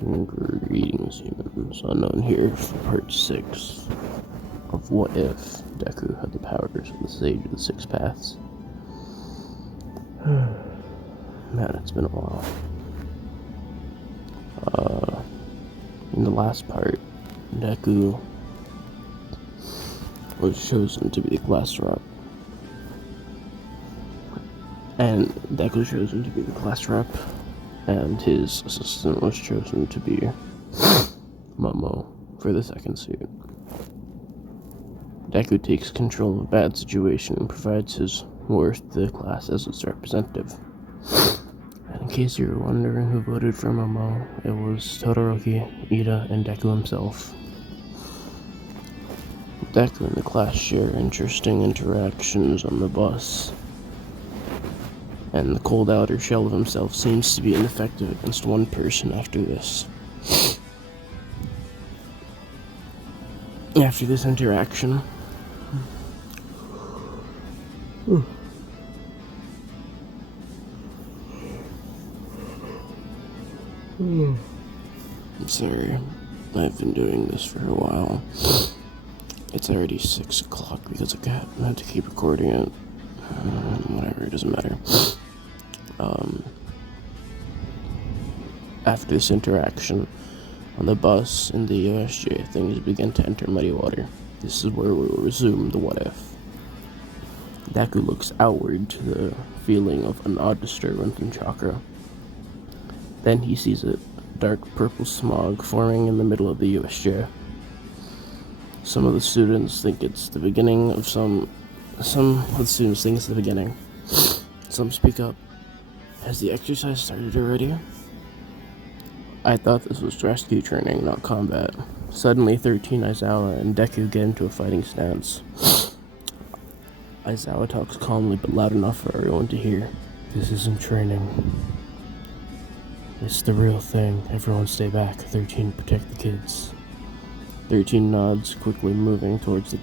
Greetings, humans. Unknown here for part 6 of What If Deku Had the Powers of the Sage of the Six Paths. Man, it's been a while. In the last part, Deku was chosen to be the class rep. And his assistant was chosen to be Momo for the second suit. Deku takes control of a bad situation and provides his worth to the class as its representative. And in case you were wondering who voted for Momo, it was Todoroki, Ida, and Deku himself. Deku and the class share interesting interactions on the bus, and the cold outer shell of himself seems to be ineffective against one person after this. After this interaction, I'm sorry, I've been doing this for a while. It's already 6 o'clock because I had to keep recording it. Whatever, it doesn't matter. After this interaction on the bus in the USJ, things begin to enter muddy water. This is where we'll resume the what if. Deku looks outward to the feeling of an odd disturbance in chakra. Then he sees a dark purple smog forming in the middle of the USJ. Some of the students think it's the beginning of some of the students think it's the beginning. Some speak up. Has the exercise started already? I thought this was rescue training, not combat. Suddenly, 13 Aizawa and Deku get into a fighting stance. Aizawa talks calmly but loud enough for everyone to hear. This isn't training. It's the real thing. Everyone stay back. 13, protect the kids. 13 nods, quickly moving towards the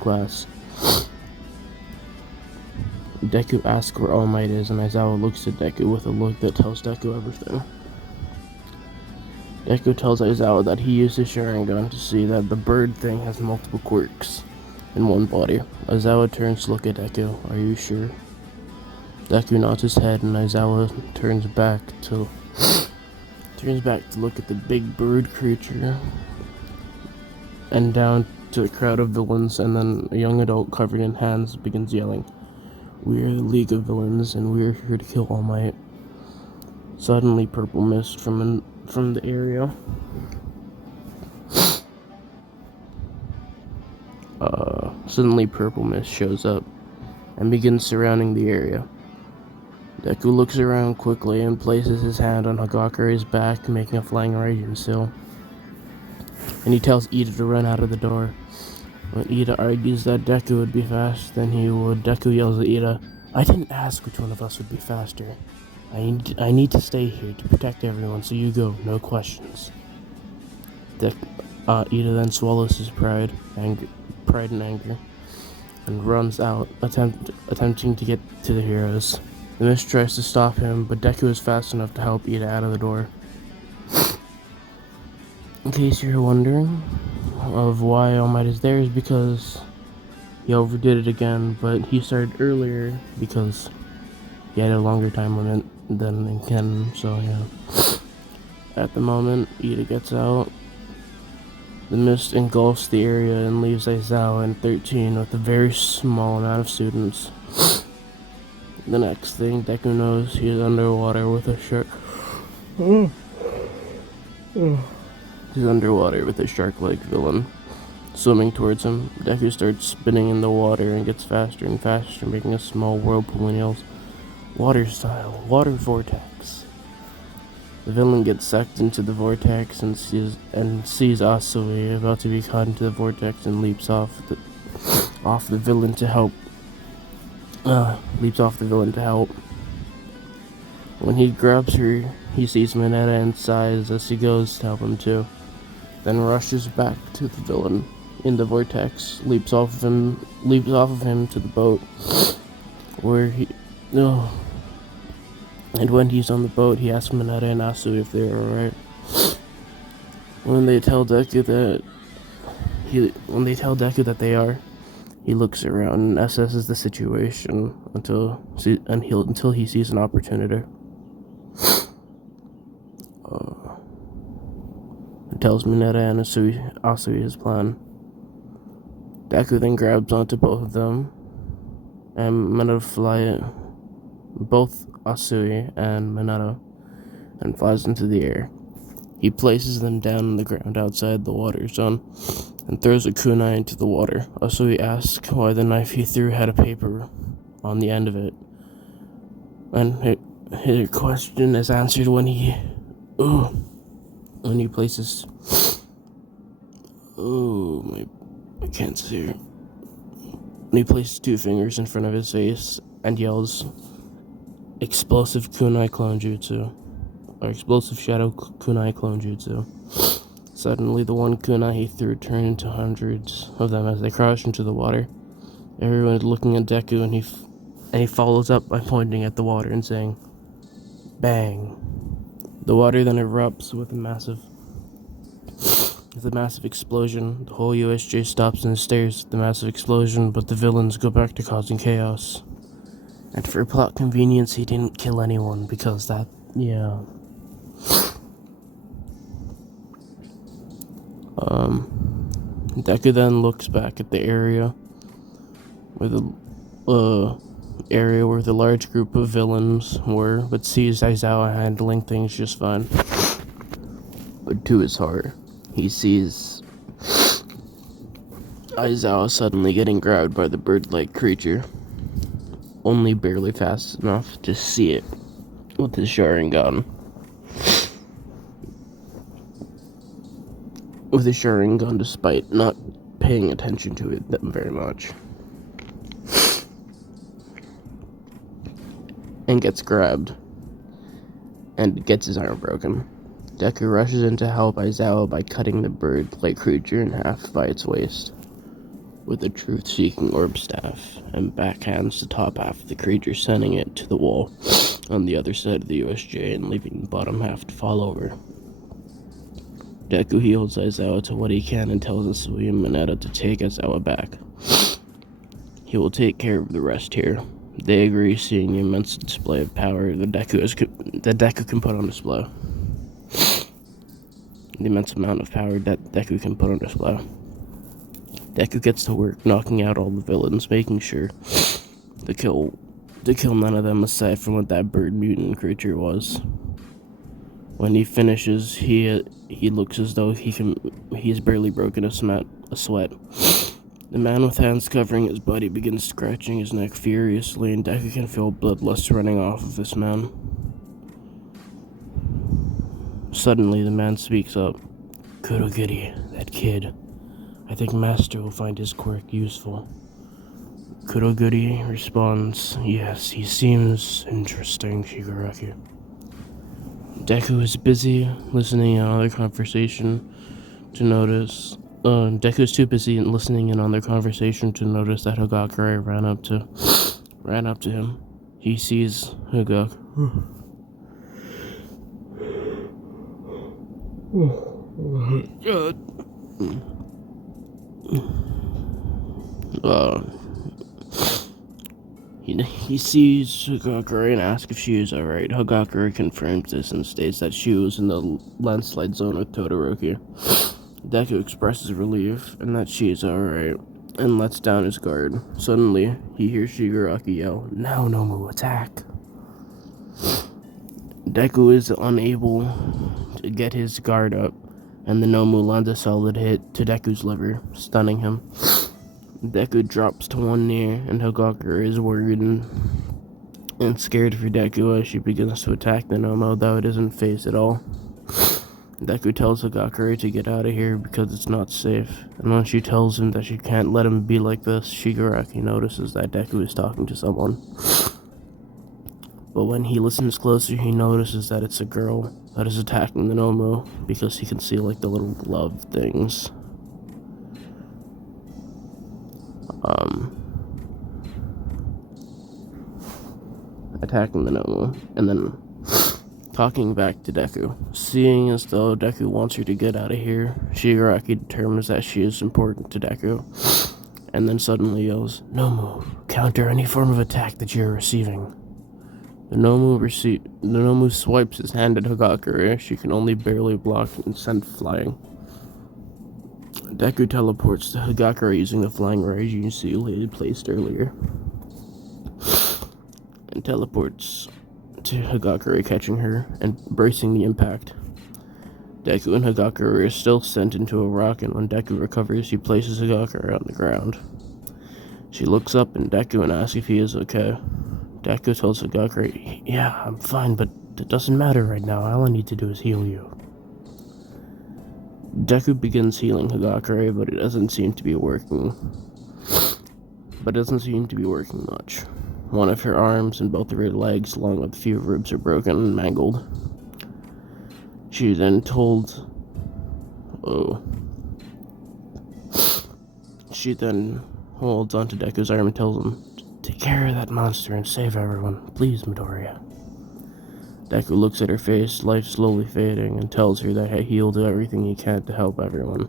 class. Deku asks where All Might is, and Aizawa looks at Deku with a look that tells Deku everything. Deku tells Aizawa that he used his Sharingan to see that the bird thing has multiple quirks in one body. Aizawa turns to look at Deku. Are you sure? Deku nods his head, and Aizawa turns back to look at the big bird creature and down to a crowd of villains, and then a young adult covered in hands begins yelling, "We are the League of Villains, and we are here to kill All Might." Suddenly, purple mist from the area shows up and begins surrounding the area. Deku looks around quickly and places his hand on Hagakure's back, making a flying radiant seal. And he tells Ida to run out of the door. When Ida argues that Deku would be fast, then he would. Deku yells at Ida, "I didn't ask which one of us would be faster. I need to stay here to protect everyone, so you go, no questions." Ida then swallows his pride and anger, and runs out, attempting to get to the heroes. The mist tries to stop him, but Deku is fast enough to help Ida out of the door. In case you're wondering of why All Might is there, is because he overdid it again, but he started earlier because he had a longer time limit than in canon, so yeah. At the moment, Ida gets out. The mist engulfs the area and leaves Aizawa and 13 with a very small amount of students. The next thing Deku knows, he is underwater with a shark. He's underwater with a shark-like villain swimming towards him. Deku starts spinning in the water and gets faster and faster, making a small whirlpool and yells, "Water style, water vortex." The villain gets sucked into the vortex and sees Asui about to be caught into the vortex and leaps off the villain to help. When he grabs her, he sees Mineta and sighs as he goes to help him too. Then rushes back to the villain in the vortex, leaps off of him to the boat, where And when he's on the boat, he asks Mineta and Asu if they're alright. When they tell Deku that they are, he looks around and assesses the situation until he sees an opportunity. And tells Mineta and Asui his plan. Deku then grabs onto both of them, and Mineta fly both Asui and Mineta and flies into the air. He places them down on the ground outside the water zone and throws a kunai into the water. Asui asks why the knife he threw had a paper on the end of it. And her question is answered when he places... I can't see her. When he places 2 fingers in front of his face and yells, "Explosive kunai clone jutsu," or "Explosive shadow kunai clone jutsu." Suddenly, the one kunai he threw turned into hundreds of them as they crashed into the water. Everyone is looking at Deku, and he follows up by pointing at the water and saying, "Bang!" The water then erupts with a massive explosion. The whole USJ stops and stares at the massive explosion, but the villains go back to causing chaos. And for plot convenience, he didn't kill anyone because that, yeah. Deku then looks back at the area where the large group of villains were, but sees Aizawa handling things just fine. But to his horror, he sees Aizawa suddenly getting grabbed by the bird-like creature, only barely fast enough to see it with his Sharingan. Despite not paying attention to it very much. And gets grabbed. And gets his arm broken. Deku rushes in to help Aizawa by cutting the bird-like creature in half by its waist with a truth-seeking orb staff, and backhands the top half of the creature, sending it to the wall on the other side of the USJ and leaving the bottom half to fall over. Deku heals Aizawa to what he can and tells Asui and Mineta to take Aizawa back. He will take care of the rest here. They agree, seeing the immense display of power that Deku can put on display. The immense amount of power that Deku can put on display. Deku gets to work knocking out all the villains, making sure to kill none of them aside from what that bird mutant creature was. When he finishes, he looks as though he's barely broken a sweat. The man with hands covering his body begins scratching his neck furiously, and Deku can feel bloodlust running off of this man. Suddenly, the man speaks up. "Kurogiri, that kid. I think Master will find his quirk useful." Kurogiri responds, "Yes, he seems interesting, Shigaraki." Deku is busy listening in on their conversation to notice. Deku is too busy listening in on their conversation to notice that Hagakure ran up to him. He sees Hagakure. He sees Hagakure and asks if she is alright. Hagakure confirms this and states that she was in the landslide zone with Todoroki. Deku expresses relief and that she is alright and lets down his guard. Suddenly, he hears Shigaraki yell, "Now, Nomu, attack!" Deku is unable to get his guard up, and the Nomu lands a solid hit to Deku's liver, stunning him. Deku drops to one knee, and Hagakure is worried and scared for Deku as she begins to attack the Nomu, though it isn't phased at all. Deku tells Hagakure to get out of here because it's not safe, and when she tells him that she can't let him be like this, Shigaraki notices that Deku is talking to someone. But when he listens closer, he notices that it's a girl that is attacking the Nomu because he can see like the little glove things. Attacking the Nomu, and then Talking back to Deku. Seeing as though Deku wants her to get out of here, Shigaraki determines that she is important to Deku, and then suddenly yells, "No move! Counter any form of attack that you're receiving." The Nomu swipes his hand at Hagakure. She can only barely block and send flying. Deku teleports to Hagakure using the flying Raijin seal he had placed earlier, and teleports to Hagakure, catching her and bracing the impact. Deku and Hagakure are still sent into a rock, and when Deku recovers, he places Hagakure on the ground. She looks up at Deku and asks if he is okay. Deku tells Hagakure, "Yeah, I'm fine, but it doesn't matter right now. All I need to do is heal you." Deku begins healing Hagakure, but it doesn't seem to be working much. One of her arms and both of her legs, along with a few ribs, are broken and mangled. She then holds onto Deku's arm and tells him, "Take care of that monster and save everyone. Please, Midoriya." Deku looks at her face, life slowly fading, and tells her that he'll do everything he can to help everyone.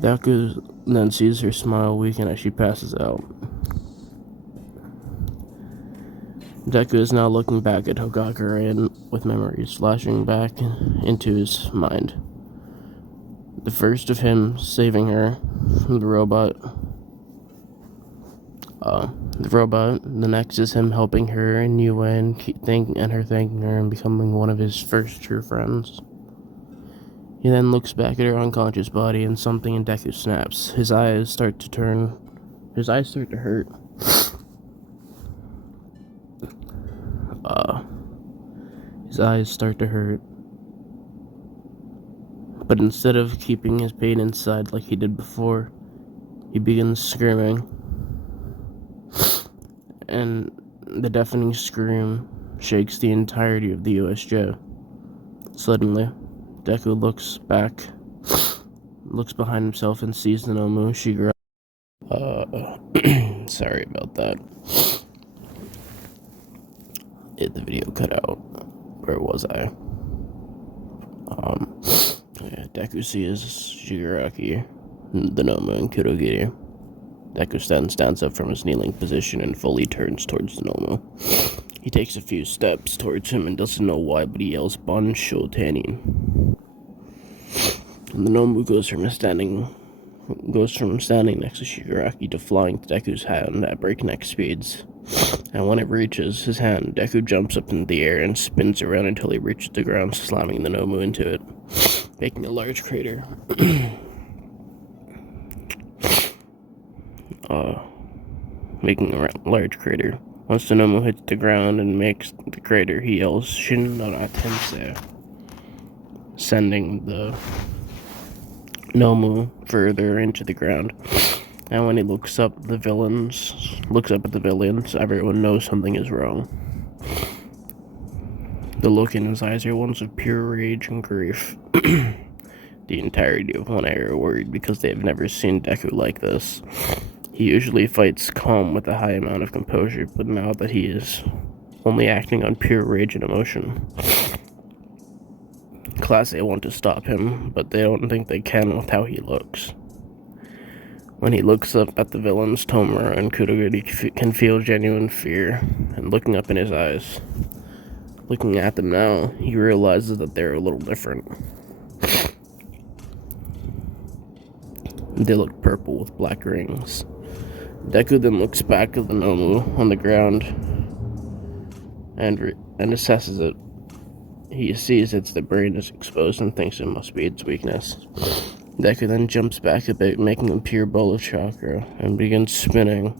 Deku then sees her smile weaken as she passes out. Deku is now looking back at Hagakure with memories flashing back into his mind. The first of him saving her from the robot. The next is him helping her in new way and her thanking her and becoming one of his first true friends. He then looks back at her unconscious body and something in Deku snaps. His eyes start to hurt. His eyes start to hurt. But instead of keeping his pain inside like he did before, he begins screaming. And the deafening scream shakes the entirety of the USJ. Suddenly, Deku looks behind himself and sees the Nomu. Sorry about that. The video cut out. Where was I? Deku sees Shigaraki, the Nomu, and Kurogiri. Deku stands up from his kneeling position and fully turns towards the Nomu. He takes a few steps towards him and doesn't know why, but he yells "Bansho Tanin." And the Nomu goes from standing next to Shigaraki to flying to Deku's hand at breakneck speeds. And when it reaches his hand, Deku jumps up in the air and spins around until he reaches the ground, slamming the Nomu into it, making a large crater. Once the Nomu hits the ground and makes the crater, he yells "Shin Nara Tensei," sending the Nomu further into the ground. And when he looks up at the villains, everyone knows something is wrong. The look in his eyes are ones of pure rage and grief. The entirety of One Eye are worried because they have never seen Deku like this. He usually fights calm with a high amount of composure, but now that he is only acting on pure rage and emotion. Class A want to stop him, but they don't think they can with how he looks. When he looks up at the villains, Tomura and Kurogiri can feel genuine fear, and looking up in his eyes. Looking at them now, he realizes that they're a little different. They look purple with black rings. Deku then looks back at the Nomu on the ground and assesses it. He sees the brain is exposed and thinks it must be its weakness. Deku then jumps back a bit, making a pure ball of chakra, and begins spinning.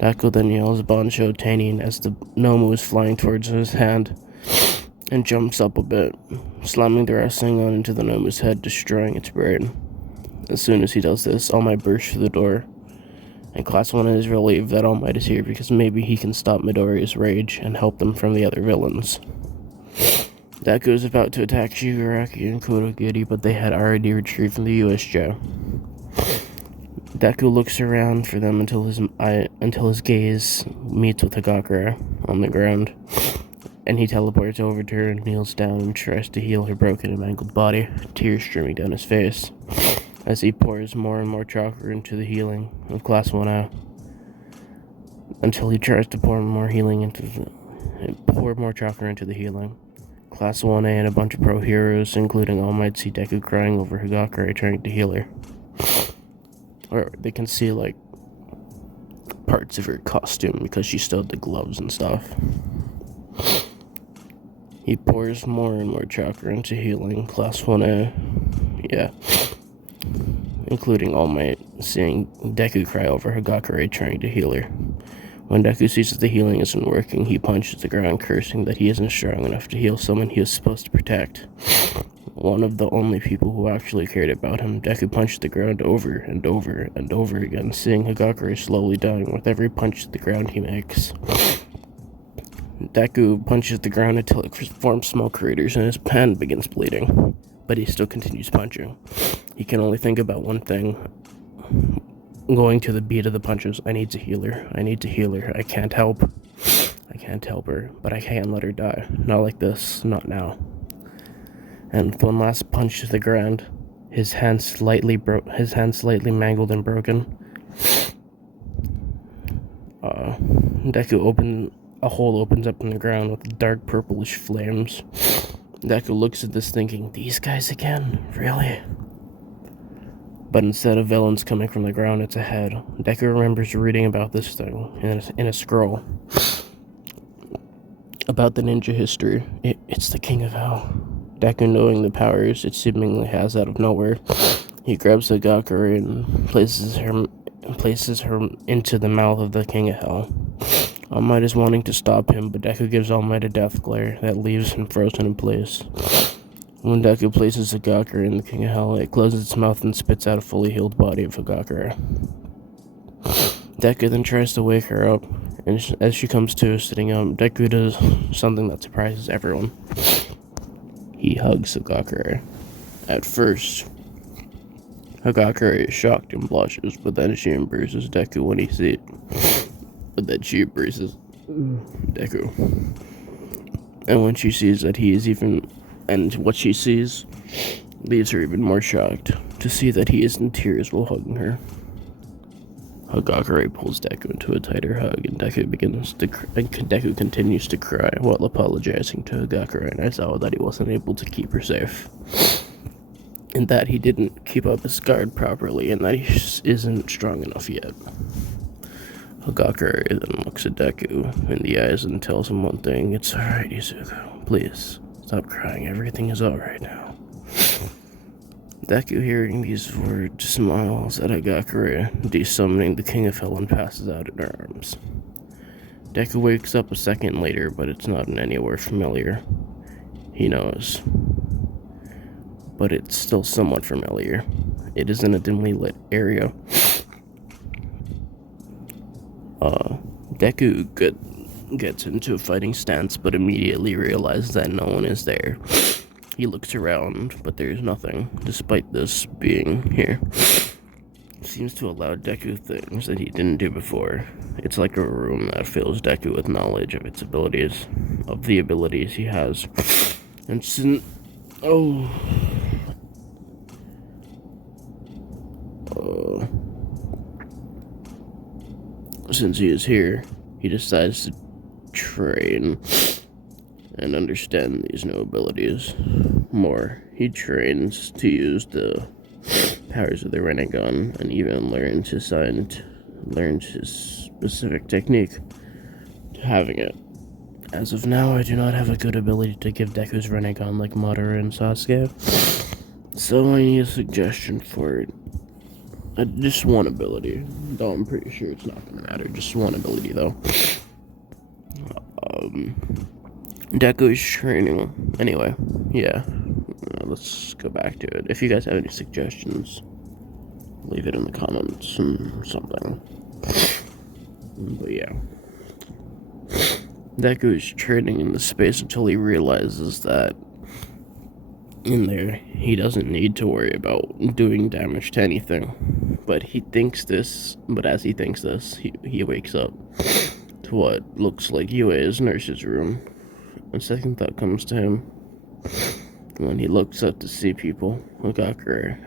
Deku then yells "Bansho Tanin" as the Nomu is flying towards his hand, and jumps up a bit, slamming the Rasengan into the Nomu's head, destroying its brain. As soon as he does this, All Might bursts through the door, and Class 1 is relieved that All Might is here because maybe he can stop Midoriya's rage and help them from the other villains. Deku is about to attack Shigaraki and Kurogiri, but they had already retrieved from the USJ. Deku looks around for them until his gaze meets with Hagakure. on the ground, and he teleports over to her and kneels down and tries to heal her broken and mangled body, tears streaming down his face, as he pours more and more chakra into the healing of Class 1A, until he tries to pour more chakra into the healing. Class 1A and a bunch of pro heroes, including All Might, see Deku crying over Higakure trying to heal her. Or they can see, like, parts of her costume because she still had the gloves and stuff. He pours more and more chakra into healing Class 1A. Yeah. Including All Might, seeing Deku cry over Higakure trying to heal her. When Deku sees that the healing isn't working, he punches the ground, cursing that he isn't strong enough to heal someone he was supposed to protect. One of the only people who actually cared about him, Deku punched the ground over and over and over again, seeing Higakure slowly dying with every punch to the ground he makes. Deku punches the ground until it forms small craters and his hand begins bleeding, but he still continues punching. He can only think about one thing, going to the beat of the punches. I need to heal her. I need to heal her. I can't help her, but I can't let her die. Not like this. Not now. And with one last punch to the ground, his hand slightly mangled and broken. A hole opens up in the ground with dark purplish flames. Deku looks at this thinking, these guys again? Really? But instead of villains coming from the ground, it's a head. Deku remembers reading about this thing in a scroll. About the ninja history. It's the King of Hell. Deku, knowing the powers it seemingly has out of nowhere, he grabs Higakure and places her into the mouth of the King of Hell. All Might is wanting to stop him, but Deku gives All Might a death glare that leaves him frozen in place. When Deku places Higakure in the King of Hell, it closes its mouth and spits out a fully healed body of Higakure. Deku then tries to wake her up, and as she comes to, sitting up, Deku does something that surprises everyone. He hugs Higakure. At first, Higakure is shocked and blushes, but then she embraces Deku when he sees it. But then she embraces Deku. And when she sees that he is and what she sees leaves her even more shocked to see that he is in tears while hugging her. Higakure pulls Deku into a tighter hug, and Deku continues to cry while apologizing to Higakure, and I saw that he wasn't able to keep her safe, and that he didn't keep up his guard properly, and that he just isn't strong enough yet. Higakure then looks at Deku in the eyes and tells him one thing, it's alright, Izuku, please, stop crying, everything is alright now. Deku, hearing these words, smiles at Higakure, desummoning the King of Hell, and passes out in her arms. Deku wakes up a second later, but it's not in anywhere familiar. He knows. But it's still somewhat familiar. It is in a dimly lit area. Deku gets into a fighting stance, but immediately realizes that no one is there. He looks around, but there's nothing, despite this being here. It seems to allow Deku things that he didn't do before. It's like a room that fills Deku with knowledge of its abilities, of the abilities he has. And since he is here, he decides to train and understand these new abilities more. He trains to use the powers of the Rinnegan and even learns his specific technique to having it. As of now, I do not have a good ability to give Deku's Rinnegan like Madara and Sasuke, so I need a suggestion for it. Just one ability, though I'm pretty sure it's not gonna matter. Just one ability, though. Deku is training. Anyway, yeah. Let's go back to it. If you guys have any suggestions, leave it in the comments and something. But yeah. Deku is training in the space until he realizes that in there, he doesn't need to worry about doing damage to anything. But as he thinks this, he wakes up to what looks like Yue's nurse's room. A second thought comes to him when he looks up to see people. Hagakure,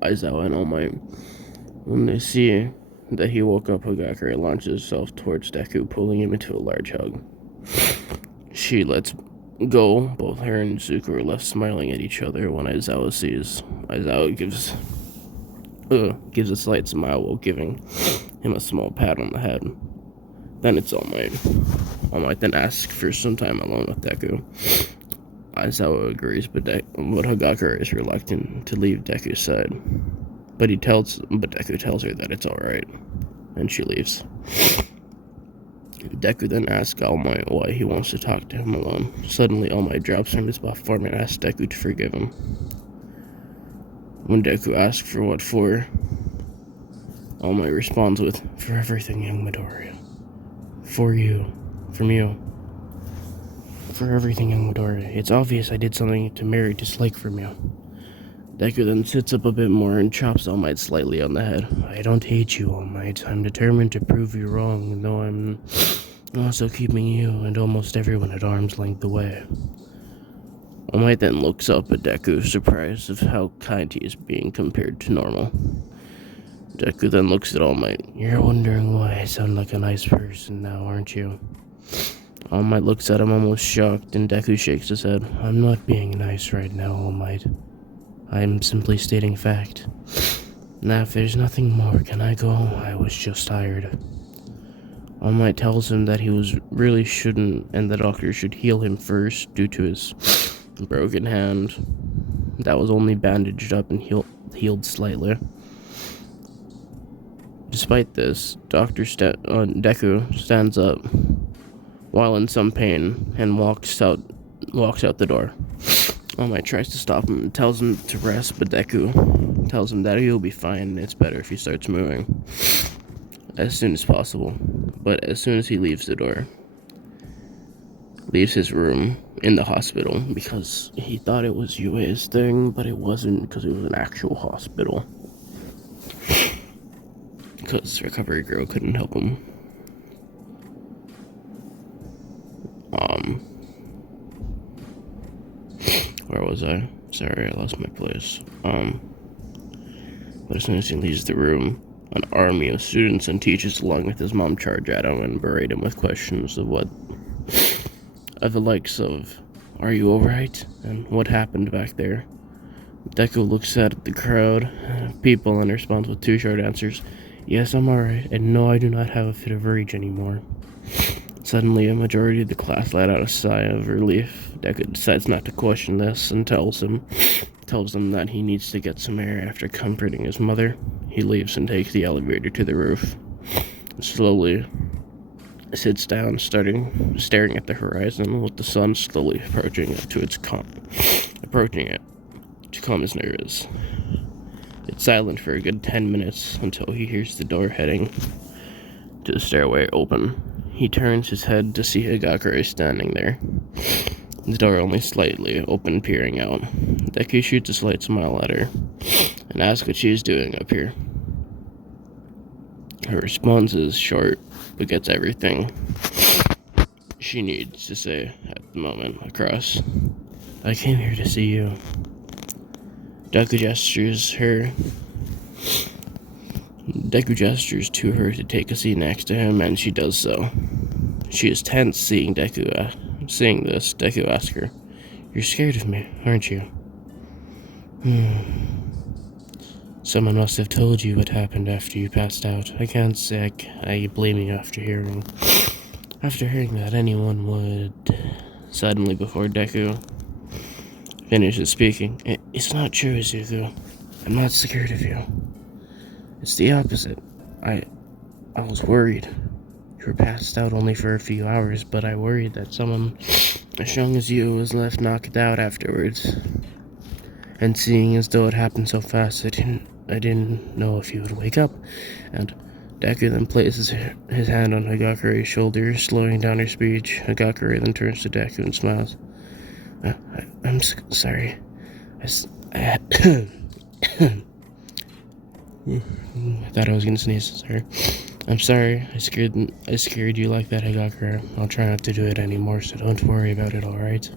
Aizawa, and All Might. When they see that he woke up, Hagakure launches herself towards Deku, pulling him into a large hug. She lets go. Both her and Zuko are left smiling at each other when Aizawa sees. Aizawa gives a slight smile while giving him a small pat on the head. Then it's All Might. All Might then asks for some time alone with Deku. Aizawa agrees, but Hagakure is reluctant to leave Deku's side. But Deku tells her that it's alright, and she leaves. Deku then asks All Might why he wants to talk to him alone. Suddenly, All Might drops from his platform and asks Deku to forgive him. When Deku asks for what for, All Might responds with, "For everything, young Midoriya. For you. From you. For everything, young Midoriya. It's obvious I did something to merit dislike from you." Deku then sits up a bit more and chops All Might slightly on the head. "I don't hate you, All Might. I'm determined to prove you wrong, though I'm also keeping you and almost everyone at arm's length away." All Might then looks up at Deku, surprised of how kind he is being compared to normal. Deku then looks at All Might. "You're wondering why I sound like a nice person now, aren't you?" All Might looks at him almost shocked, and Deku shakes his head. "I'm not being nice right now, All Might. I'm simply stating fact. Now, if there's nothing more, can I go? I was just tired." All Might tells him that he really shouldn't, and the doctor should heal him first due to his broken hand that was only bandaged up and healed slightly. Despite this, Deku stands up while in some pain and walks out the door. All Might tries to stop him and tells him to rest, but Deku tells him that he'll be fine and it's better if he starts moving as soon as possible. But as soon as he leaves his room in the hospital, because he thought it was Yue's thing, but it wasn't, because it was an actual hospital. Because Recovery Girl couldn't help him. Where was I? Sorry, I lost my place. But as soon as he leaves the room, an army of students and teachers along with his mom charge at him and berate him with questions of the likes of, "Are you alright? And what happened back there?" Deku looks at the crowd, people, and responds with two short answers. "Yes, I'm alright, and no, I do not have a fit of rage anymore." Suddenly, a majority of the class let out a sigh of relief. Deku decides not to question this and tells them that he needs to get some air after comforting his mother. He leaves and takes the elevator to the roof. Slowly sits down, staring at the horizon with the sun slowly approaching it to calm his nerves. It's silent for a good 10 minutes until he hears the door heading to the stairway open. He turns his head to see Hagakure standing there, the door only slightly open, peering out. Deku shoots a slight smile at her and asks what she is doing up here. Her response is short, but gets everything she needs to say at the moment across. "I came here to see you." Deku gestures to her to take a seat next to him, and she does so. She is tense seeing this. Deku asks her, "You're scared of me, aren't you?" "Someone must have told you what happened after you passed out. I can't say I blame you after hearing that anyone would." Suddenly, before Deku finishes speaking, "It's not true, Zuko. I'm not scared of you. It's the opposite. I was worried. You were passed out only for a few hours, but I worried that someone as young as you was left knocked out afterwards. And seeing as though it happened so fast, I didn't know if you would wake up." And Deku then places his hand on Hagakure's shoulder, slowing down her speech. Hagakure then turns to Deku and smiles. I'm sorry. I thought I was gonna sneeze, sorry. I'm sorry, I scared you like that, Hagakure. I'll try not to do it anymore, so don't worry about it, alright?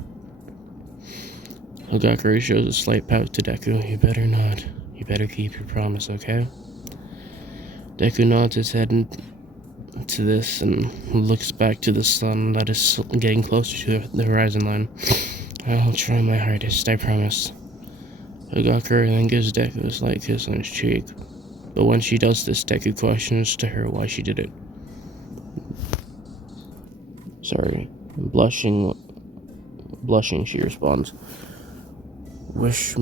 Hagakure shows a slight pout to Deku. You better not. You better keep your promise, okay? Deku nods his head to this and looks back to the sun that is getting closer to the horizon line. I'll try my hardest, I promise. Hagakure then gives Deku a slight kiss on his cheek. But when she does this, Deku questions to her why she did it. Sorry. Blushing, she responds. With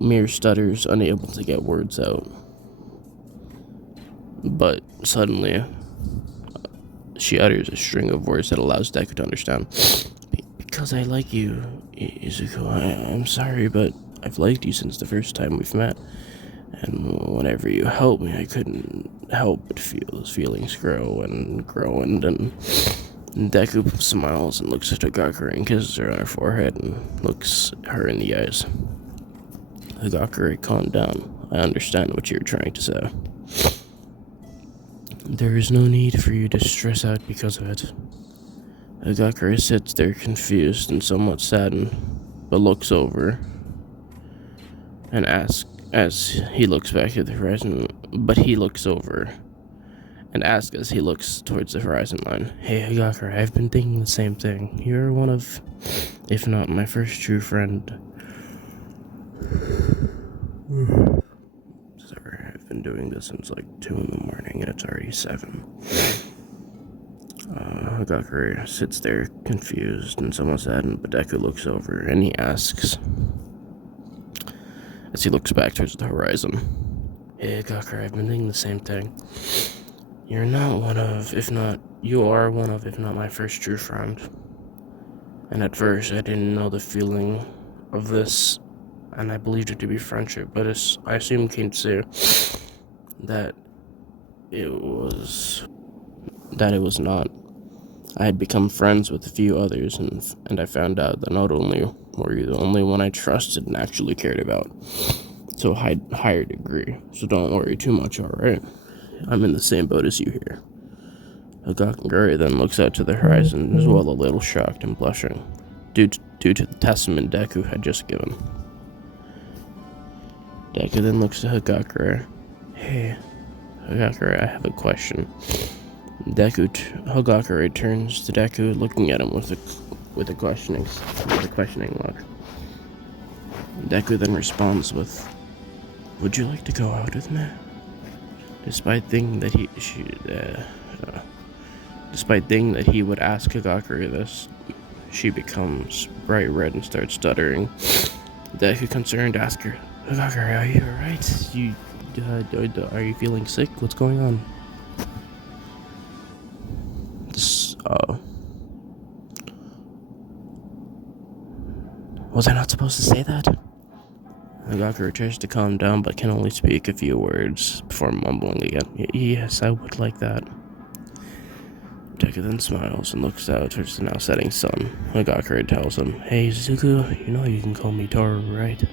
mere stutters, unable to get words out. But suddenly, she utters a string of words that allows Deku to understand. Because I like you, Izuku. I'm sorry, but I've liked you since the first time we've met. And whenever you help me, I couldn't help but feel those feelings grow, and Deku smiles and looks at Hagakure and kisses her on her forehead and looks her in the eyes. Hagakure, calm down. I understand what you're trying to say. There is no need for you to stress out because of it. Hagakure sits there confused and somewhat saddened, but looks over and asks as he looks back at the horizon, but he looks over and asks as he looks towards the horizon line. Hey Hagakure, I've been thinking the same thing. You're one of, if not my first true friend. Sorry, I've been doing this since like 2 in the morning and it's already 7. Hagakure sits there confused and somewhat saddened, but Deku looks over and he asks, as he looks back towards the horizon. Hey Hagakure, I've been thinking the same thing. You are one of, if not my first true friend. And at first I didn't know the feeling of this, and I believed it to be friendship, but I soon came to see that it was not. I had become friends with a few others, and I found out that not only were you the only one I trusted and actually cared about, to a higher degree. So don't worry too much, alright? I'm in the same boat as you here. Hagakure then looks out to the horizon as well, a little shocked and blushing, due to the testament Deku had just given. Deku then looks to Hagakure. Hey, Hagakure, I have a question. Hagakure turns to Deku, looking at him with a questioning look. Deku then responds with, "Would you like to go out with me?" Despite thinking that he would ask Hagakure this, she becomes bright red and starts stuttering. Deku, concerned, asks her, "Hagakure, are you alright? Are you feeling sick? What's going on?" Was I not supposed to say that? Hagakure tries to calm down, but can only speak a few words before mumbling again. Yes, I would like that. Deku then smiles and looks out towards the now setting sun. Hagakure tells him, Hey Zuko, you know you can call me Toru, right?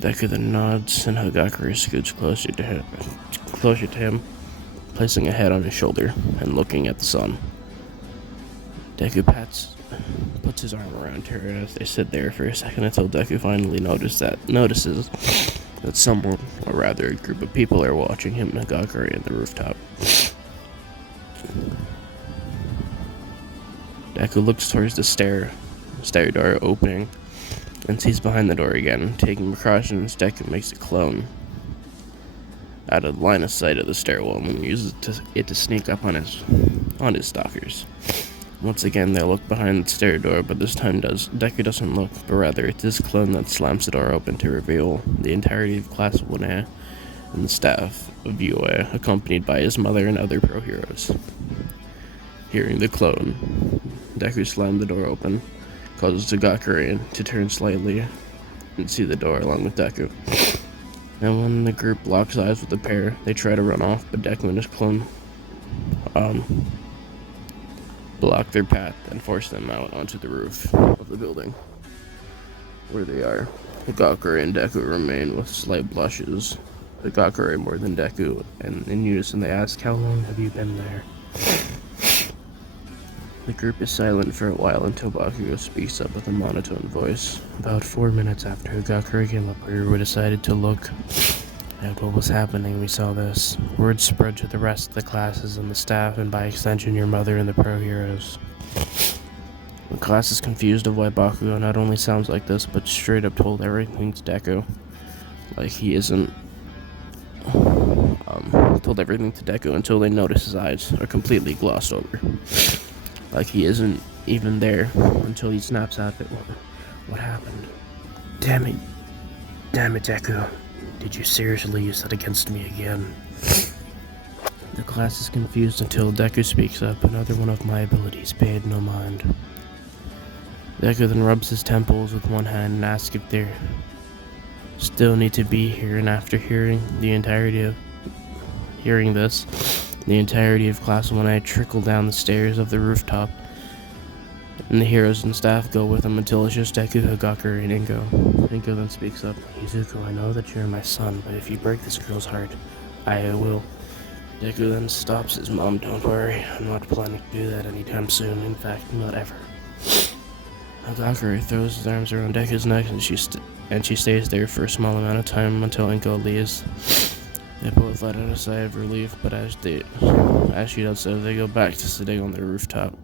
Deku then nods, and Hagakure scoots closer to him, placing a head on his shoulder and looking at the sun. Deku puts his arm around her as they sit there for a second until Deku finally notices that someone, or rather a group of people, are watching him and Hagakure in the rooftop. Deku looks towards the stair door opening and sees behind the door again. Taking precautions, Deku makes a clone out of line of sight of the stairwell and uses it to sneak up on his stalkers. Once again, they look behind the stair door, but this time Deku doesn't look, but rather it's his clone that slams the door open to reveal the entirety of Class 1A and the staff of UA, accompanied by his mother and other pro heroes. Hearing the clone, Deku slammed the door open, causes Hagakure to turn slightly and see the door along with Deku. And when the group locks eyes with the pair, they try to run off, but Deku and his clone block their path and force them out onto the roof of the building. Where they are, Hagakure and Deku remain with slight blushes Higakure more than Deku, and in unison they ask, "How long have you been there?" The group is silent for a while until Bakugo speaks up with a monotone voice. About 4 minutes after Higakure came up here, we decided to look at what was happening. We saw this. Word spread to the rest of the classes and the staff, and by extension your mother and the pro heroes. The class is confused of why Bakugo not only sounds like this, but straight up told everything to Deku. Like he isn't told everything to Deku until they notice his eyes are completely glossed over. Like he isn't even there until he snaps out of it. What happened? Damn it, Deku. Did you seriously use that against me again? The class is confused until Deku speaks up. Another one of my abilities paid no mind. Deku then rubs his temples with one hand and asks if they still need to be here, and after hearing the entirety of class 1A trickle down the stairs of the rooftop, and the heroes and staff go with him until it's just Deku, Higakure, and Inko. Inko then speaks up. Izuku, I know that you're my son, but if you break this girl's heart, I will. Deku then stops his mom. Don't worry, I'm not planning to do that anytime soon. In fact, not ever. Higakure throws his arms around Deku's neck, and she stays there for a small amount of time until Inko leaves. They both let out a sigh of relief, but as she does so, they go back to sitting on the rooftop.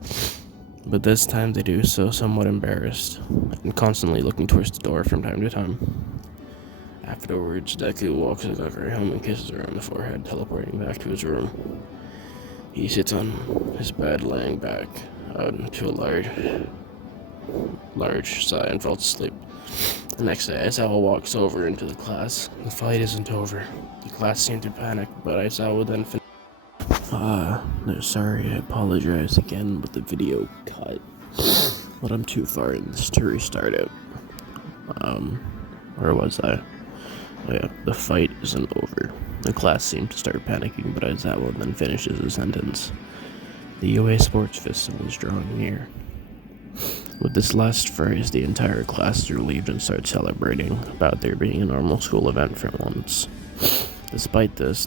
But this time they do so somewhat embarrassed, and constantly looking towards the door from time to time. Afterwards, Deku walks Higakure home and kisses her on the forehead, teleporting back to his room. He sits on his bed, laying back out into a large sigh and falls asleep. The next day, Aizawa walks over into the class. The fight isn't over. The class seemed to panic, but Aizawa then no, sorry, I apologize again, but the video cut. But I'm too far in this to restart it. Where was I? Oh yeah, the fight isn't over. The class seemed to start panicking, but Aizawa then finishes his sentence. The UA Sports Festival is drawing near. With this last phrase, the entire class is relieved and starts celebrating about there being a normal school event for once. Despite this,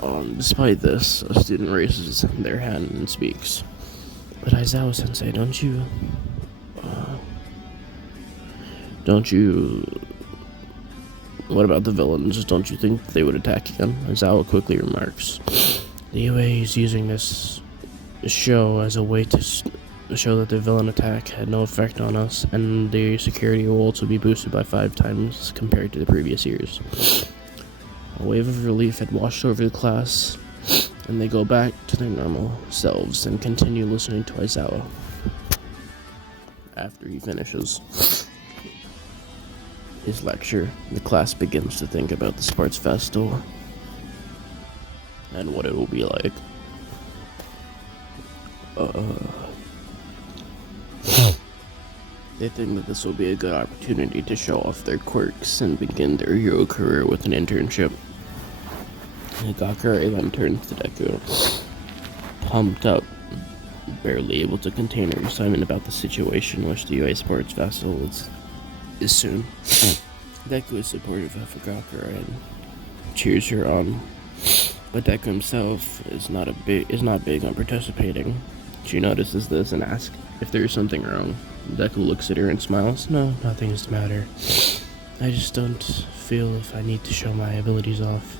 a student raises their hand and speaks. But Aizawa-sensei, don't you... What about the villains? Don't you think they would attack again? Aizawa quickly remarks. The UA is using this show as a way to show that the villain attack had no effect on us, and the security will also be boosted by 5 times compared to the previous years. A wave of relief had washed over the class, and they go back to their normal selves and continue listening to Aizawa. After he finishes his lecture, the class begins to think about the sports festival and what it will be like. They think that this will be a good opportunity to show off their quirks and begin their hero career with an internship. Higakure then turns to Deku, pumped up, barely able to contain her excitement about the situation which the UA Sports Festival is soon. Deku is supportive of Higakure and cheers her on, but Deku himself is not big on participating. She notices this and asks if there is something wrong. Deku looks at her and smiles. No, nothing is the matter. I just don't feel if I need to show my abilities off.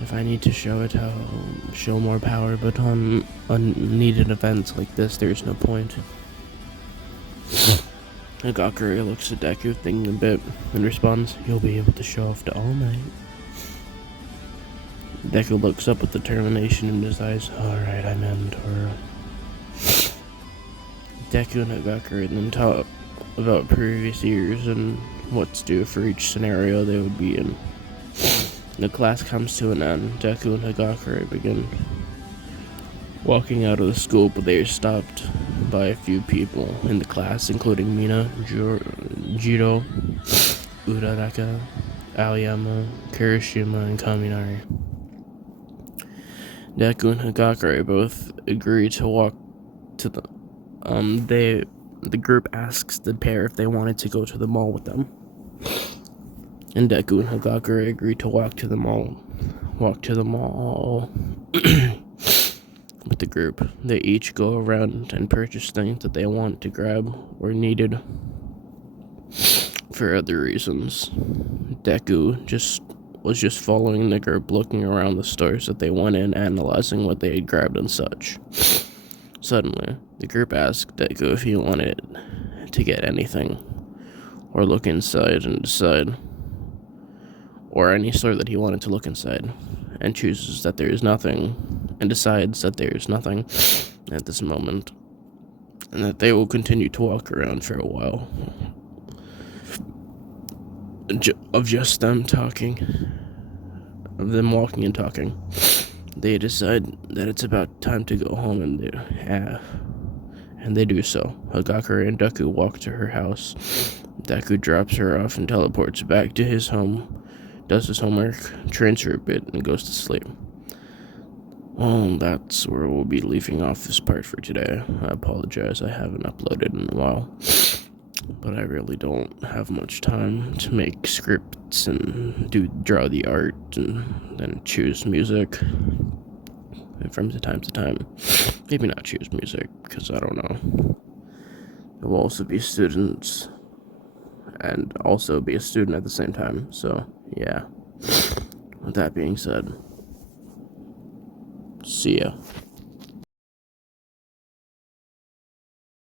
If I need to show it, I'll show more power, but on unneeded events like this, there's no point. Higakure looks at Deku, thinking a bit, and responds, You'll be able to show off to All Might. Deku looks up with determination in his eyes. Alright, I meant her. Deku and Higakure then talk about previous years and what to do for each scenario they would be in. The class comes to an end. Deku and Higakure begin walking out of the school, but they are stopped by a few people in the class, including Mina, Jiro, Uraraka, Aoyama, Kirishima, and Kaminari. Deku and Higakure both agree to walk to the the group asks the pair if they wanted to go to the mall with them. And Deku and Hagakure agree to walk to the mall with the group. They each go around and purchase things that they want to grab or needed for other reasons. Deku was just following the group, looking around the stores that they went in, analyzing what they had grabbed and such. Suddenly, the group asked Deku if he wanted to get anything, or look inside and decide, or any store that he wanted to look inside, and chooses that there is nothing, and decides that there is nothing at this moment, and that they will continue to walk around for a while. Of just them talking, of them walking and talking, they decide that it's about time to go home, and they do so. Hagakure and Deku walk to her house. Deku drops her off and teleports back to his home, does his homework, trains for a bit, and goes to sleep. Well, that's where we'll be leaving off this part for today. I apologize, I haven't uploaded in a while, but I really don't have much time to make scripts and draw the art and then choose music. And from time to time, maybe not choose music, because I don't know. It will also be students, and also be a student at the same time, so yeah. With that being said, see ya.